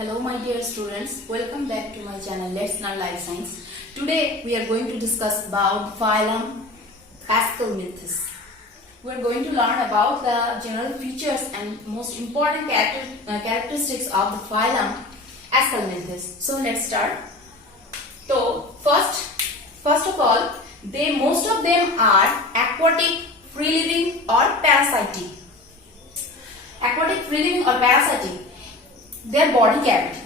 Hello my dear students, welcome back to my channel Let's Learn Life Science. Today we are going to discuss about Phylum Aschelminthes. We are going to learn about the general features and most important characteristics of the Phylum Aschelminthes. So let's start. So first of all, most of them are aquatic, free living or parasitic. Aquatic, free living or parasitic. Their body cavity.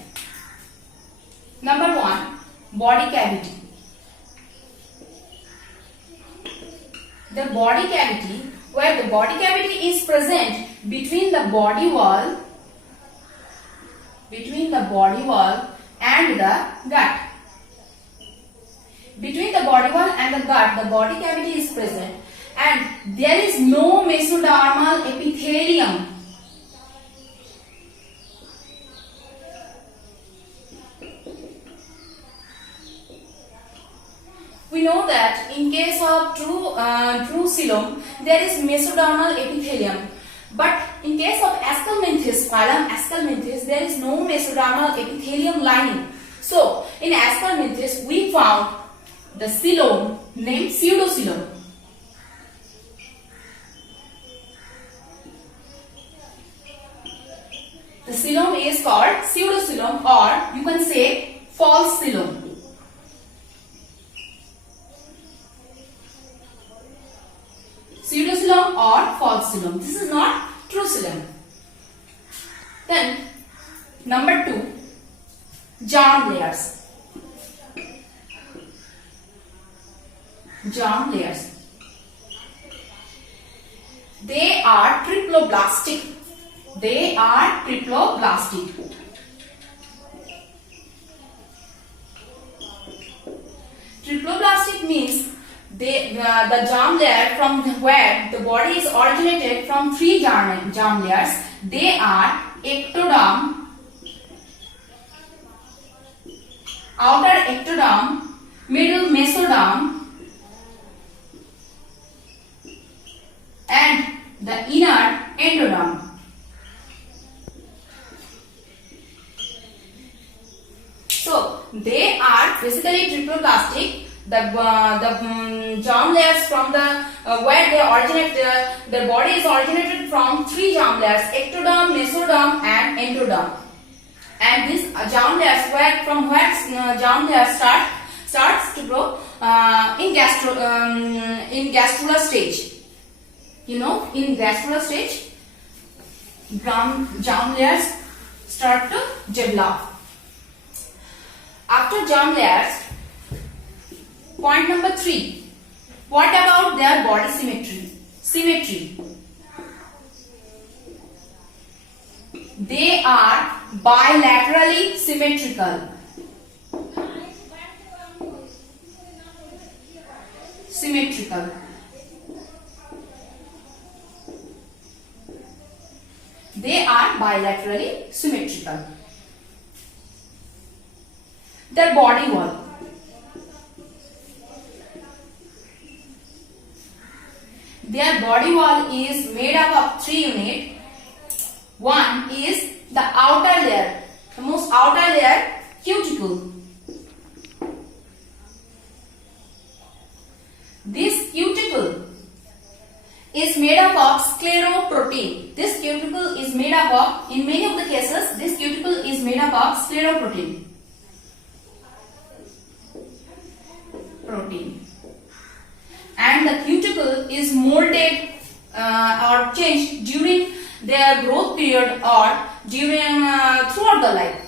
Number 1, body cavity. The body cavity, where the body cavity is present between the body wall and the gut. Between the body wall and the gut, the body cavity is present, and there is no mesodermal epithelium. We know that in case of true Phylum, there is mesodermal epithelium, but in case of Aschelminthes, Phylum Aschelminthes, there is no mesodermal epithelium lining. So in Aschelminthes, we found the coelom named Pseudocoelomate. The coelom is called Pseudocoelomate, or you can say false coelom. Pseudocoelom or false coelom. This is not true coelom. Then number 2, germ layers. Germ layers. They are triploblastic. They are triploblastic. Triploblastic means the germ layer from where the body is originated from 3 germ layers. They are ectoderm, outer ectoderm, middle mesoderm, and the inner endoderm. So they are basically triploblastic. The germ layers from the where they originate, their body is originated from 3 germ layers: ectoderm, mesoderm, and endoderm. And these germ layers, from where germ layers starts to grow in gastrular stage. You know, in gastrular stage, germ layers start to develop. After germ layers, point number 3. What about their body symmetry? Symmetry. They are bilaterally symmetrical. Symmetrical. They are bilaterally symmetrical. Their body wall. Their body wall is made up of 3 units. One is the outer layer, the most outer layer, cuticle. This cuticle is made up of scleroprotein. This cuticle is made up of, in many of the cases, this cuticle is made up of scleroprotein. And the cuticle is molded or changed during their growth period or during throughout the life.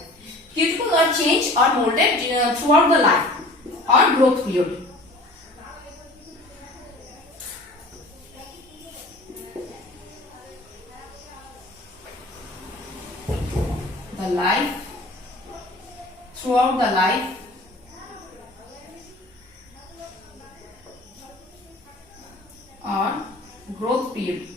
Cuticles are changed or molded throughout the life or growth period. The life, throughout the life, or growth period.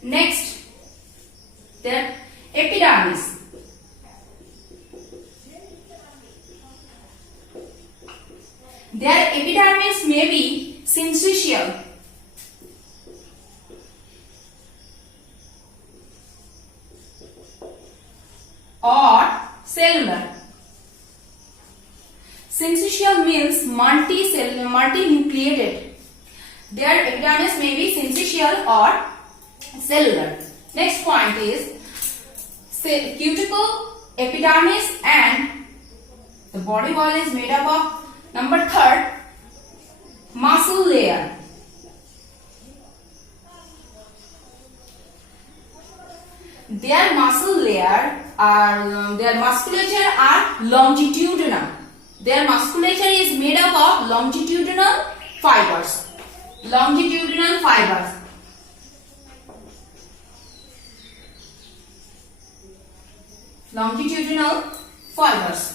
Next, their epidermis. Their epidermis may be syncytial or cellular. Syncytial means multinucleated. Their epidermis may be syncytial or cellular. Next point is cuticle, epidermis, and the body wall is made up of number third, muscle layer. Their muscle layer are their musculature are longitudinal. Their musculature is made up of longitudinal fibers. Longitudinal fibers. Longitudinal fibers.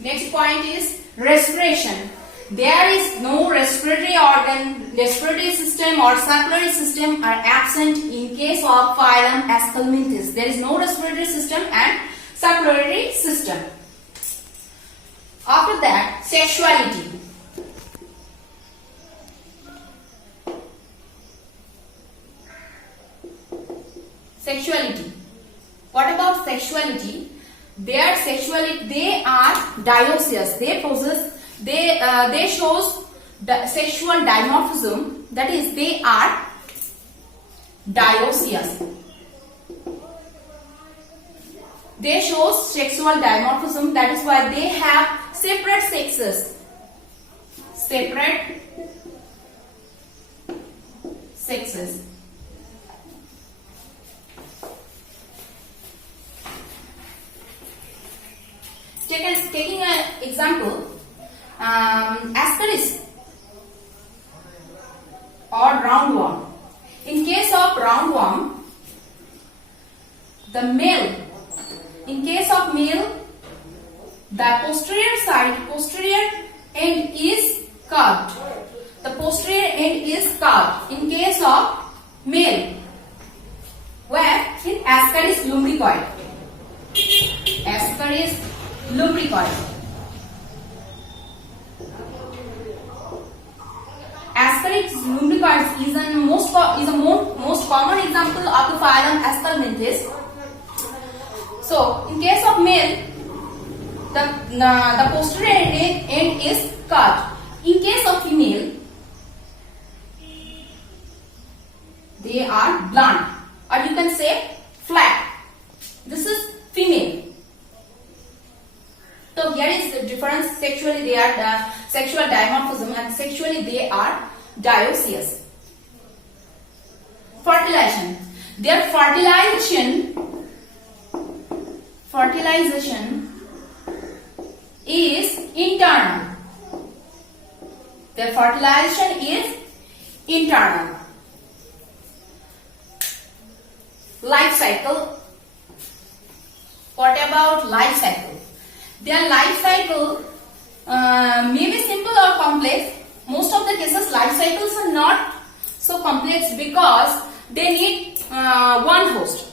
Next point is respiration. There is no respiratory organ, respiratory system or circulatory system are absent in case of phylum Aschelminthes. There is no respiratory system and circulatory system. After that, sexuality. Sexuality. What about sexuality? Their sexuality, they are dioecious. They shows the sexual dimorphism. That is, they are dioecious. They shows sexual dimorphism. That is why they have separate sexes. Separate sexes. Taking an example, ascaris or roundworm. In case of roundworm, the male, in case of male, the posterior end is curved. The posterior end is curved. In case of male, where in ascaris lumbricoid. Ascaris lumbricoid. Ascaris lumbricoid is a most common example of the phylum Aschelminthes. So, in case of male, the posterior end is curved. In case of female, they are blunt, or you can say flat. This is female. So here is the difference. Sexually they are the sexual dimorphism and sexually they are dioecious. Fertilization. Their fertilization is internal. Their fertilization is internal. Life cycle. What about life cycle? Their life cycle may be simple or complex. Most of the cases life cycles are not so complex because they need one host.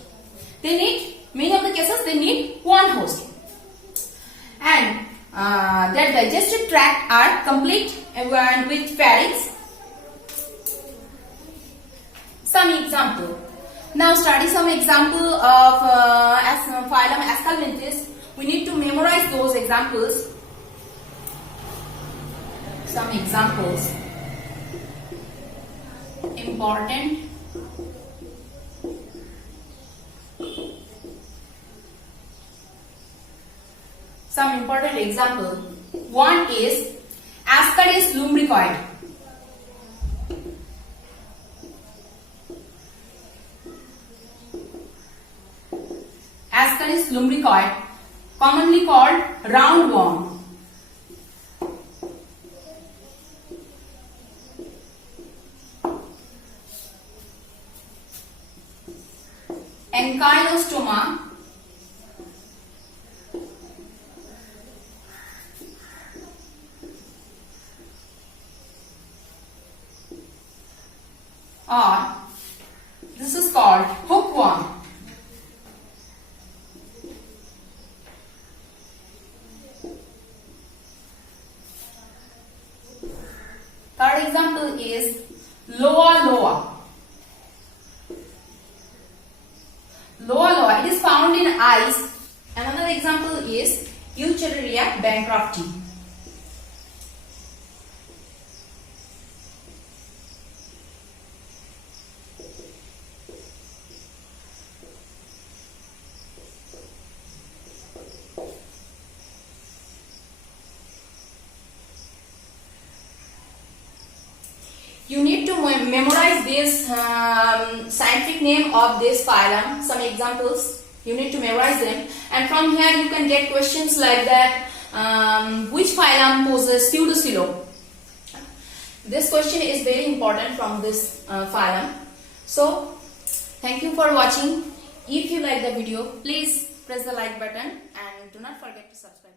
Many of the cases they need one host. And their digestive tract are complete and with pharynx. Some example. Now study some example of phylum Aschelminthes. We need to memorize those examples. Some examples. Important. Some important example. One is Ascaris lumbricoid. Ascaris lumbricoid, commonly called roundworm. Ankylostoma, or this is called hookworm. Third example is loa loa. Loa loa, it is found in ice. Another example is Euchereria bancrofti. You need to memorize this scientific name of this phylum, some examples. You need to memorize them, and from here you can get questions like that. Which phylum possesses Pseudocoelomate? This question is very important from this phylum. So, thank you for watching. If you like the video, please press the like button and do not forget to subscribe.